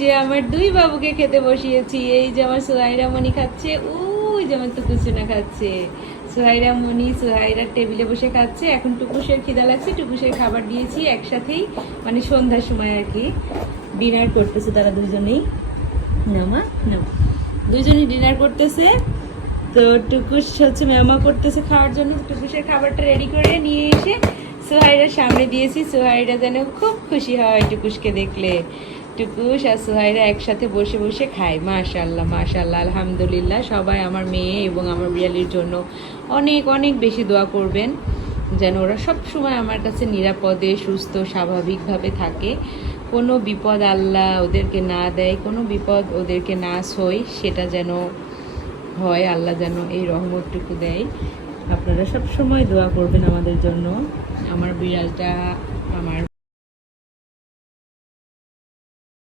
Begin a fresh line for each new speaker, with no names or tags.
যে আমার দুই বাবুকে খেতে বসিয়েছি, এই যে আমার সোহাইরা মনি খাচ্ছে, ওই যে আমার টুকুসুনা খাচ্ছে। সোহাইরা মনি সোহাইরা টেবিলে বসে খাচ্ছে, এখন টুকুসের খিদা লাগছে টুকুসের খাবার দিয়েছি একসাথেই মানে সন্ধ্যার সময় আর কি। ডিনার করতেছে তারা দুজনেই। নামা নাম দুজনেই ডিনার করতেছে। তো টুকুস হচ্ছে মেমা করতেছে খাওয়ার জন্য। টুকুসের খাবারটা রেডি করে নিয়ে এসে সোহাইরার সামনে দিয়েছি। সোহাইরা যেন খুব খুশি হয় টুকুসকে দেখলে। টুকুস আর সোহাইরা একসাথে বসে বসে খায় মাশাল্লাহ মাশাল্লাহ আলহামদুলিল্লাহ। সবাই আমার মেয়ে এবং আমার বিড়ালির জন্য অনেক অনেক বেশি দোয়া করবেন, যেন ওরা সব সময় আমার কাছে নিরাপদে, সুস্থ, স্বাভাবিকভাবে থাকে। কোনো বিপদ আল্লাহ ওদেরকে না দেয়, কোনো বিপদ ওদেরকে না সই, সেটা যেন হয়, আল্লাহ যেন এই রহমতটুকু দেয়। আপনারা সব সময় দোয়া করবেন আমাদের জন্য। আমার বিড়ালটা